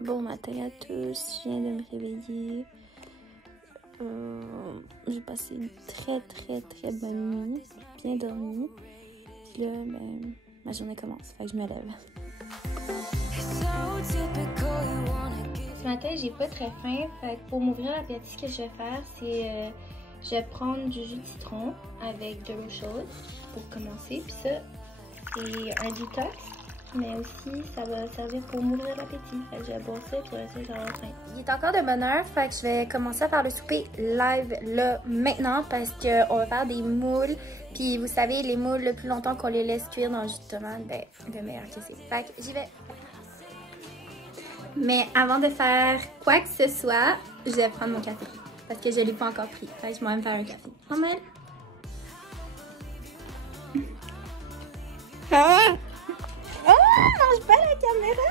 Bon matin à tous, je viens de me réveiller. J'ai passé une très bonne nuit, bien dormi. Puis là, ben, ma journée commence, fait que je me lève. Ce matin, j'ai pas très faim, fait que pour m'ouvrir l'appétit, ce que je vais faire, c'est je vais prendre du jus de citron avec de l'eau chaude pour commencer. Puis ça, c'est un détox, mais aussi ça va servir pour m'ouvrir l'appétit. Fait que je vais boire ça, puis après ça, je vais avoir faim. Il est encore de bonne heure, fait que je vais commencer à faire le souper live là maintenant parce qu'on va faire des moules. Puis vous savez, les moules, le plus longtemps qu'on les laisse cuire dans le jus de tomate, ben, le meilleur que c'est. Fait que j'y vais. Mais avant de faire quoi que ce soit, je vais prendre mon café. Parce que je ne l'ai pas encore pris. Fait que je vais me faire un café. Maman! Ah! Oh! Mange pas la caméra!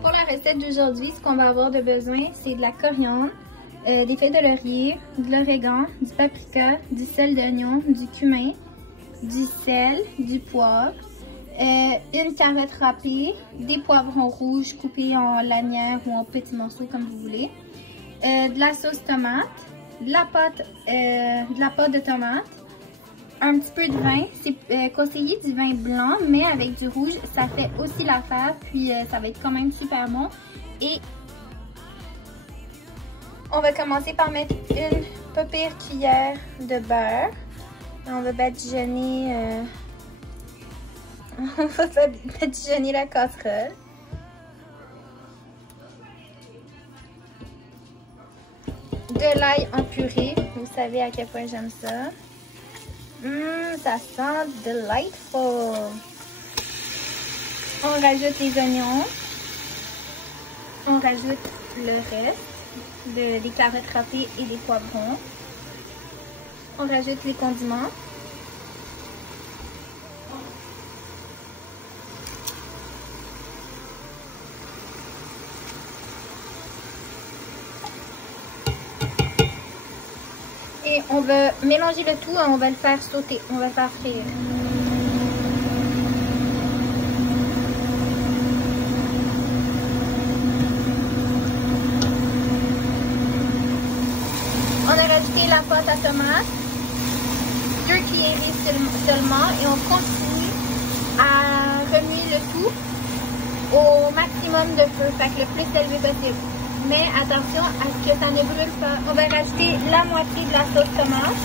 Pour la recette d'aujourd'hui, ce qu'on va avoir de besoin, c'est de la coriandre, des feuilles de laurier, de l'origan, du paprika, du sel d'oignon, du cumin, du sel, du poivre, une carotte râpée, des poivrons rouges coupés en lanières ou en petits morceaux comme vous voulez, de la sauce tomate, de la pâte de tomate, un petit peu de vin, c'est conseillé du vin blanc, mais avec du rouge, ça fait aussi l'affaire, puis ça va être quand même super bon. Et on va commencer par mettre une pas pire cuillère de beurre. Et on va badigeonner, la casserole. De l'ail en purée, vous savez à quel point j'aime ça. Ça sent delightful. On rajoute les oignons. On rajoute le reste des carottes râpées et des poivrons. On rajoute les condiments. Et on va mélanger le tout, on va le faire sauter, on va le faire frire. On a rajouté la pâte à tomate, 2 cuillerées seulement, et on continue à remuer le tout au maximum de feu, fait que le plus élevé possible. Mais attention à ce que ça ne brûle pas. On va rajouter la moitié de la sauce tomate.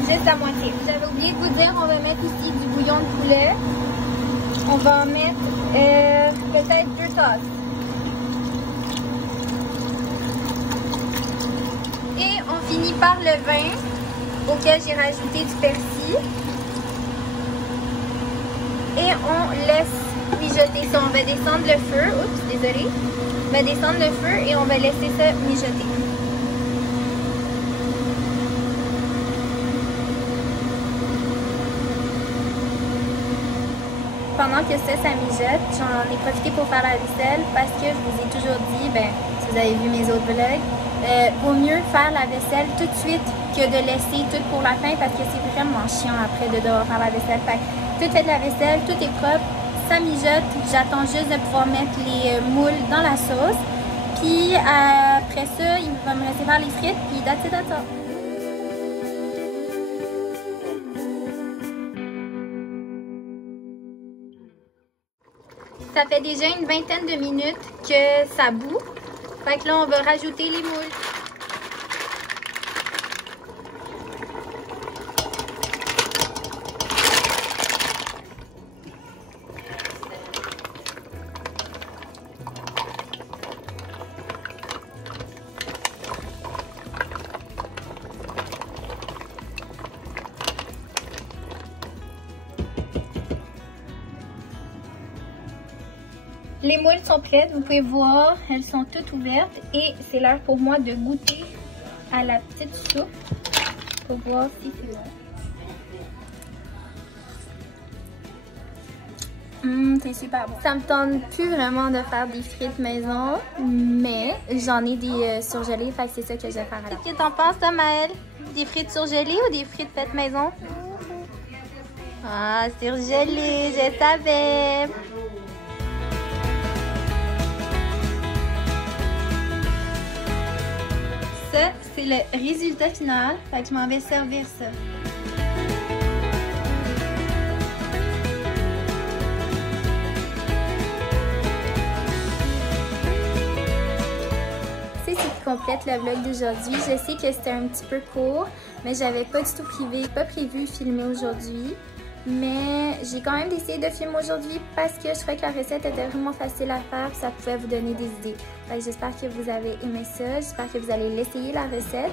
Juste la moitié. J'avais oublié de vous dire, on va mettre ici du bouillon de poulet. On va en mettre peut-être 2 tasses. Et on finit par le vin auquel j'ai rajouté du persil. Et on laisse mijoter ça. On va descendre le feu. Oups, désolée. On va descendre le feu et on va laisser ça mijoter. Pendant que ça mijote, j'en ai profité pour faire la vaisselle parce que je vous ai toujours dit, ben, si vous avez vu mes autres vlogs, vaut mieux faire la vaisselle tout de suite que de laisser tout pour la fin parce que c'est vraiment chiant après de devoir faire la vaisselle. Fait que tout fait de la vaisselle, tout est propre. Ça mijote, j'attends juste de pouvoir mettre les moules dans la sauce. Puis après ça, il va me laisser faire les frites, puis that's it, that's all. Ça fait déjà une vingtaine de minutes que ça bout. Fait que là, on va rajouter les moules. Les moules sont prêtes, vous pouvez voir, elles sont toutes ouvertes et c'est l'heure pour moi de goûter à la petite soupe. pour voir si c'est bon. C'est super bon. Ça me tente plus vraiment de faire des frites maison, mais j'en ai des surgelées, fait que c'est ça que je vais faire. Qu'est-ce que t'en penses, toi, Maëlle? Des frites surgelées ou des frites faites maison? Ah, surgelées, je savais! Ça, c'est le résultat final, fait que je m'en vais servir ça. Complète le vlog d'aujourd'hui. Je sais que c'était un petit peu court, mais j'avais pas du tout prévu filmer aujourd'hui. Mais j'ai quand même décidé de filmer aujourd'hui parce que je trouvais que la recette était vraiment facile à faire et ça pouvait vous donner des idées. J'espère que vous avez aimé ça. J'espère que vous allez l'essayer la recette.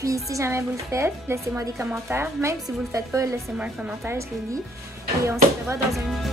Puis si jamais vous le faites, laissez-moi des commentaires. Même si vous le faites pas, laissez-moi un commentaire, je le lis. Et on se revoit dans une vidéo.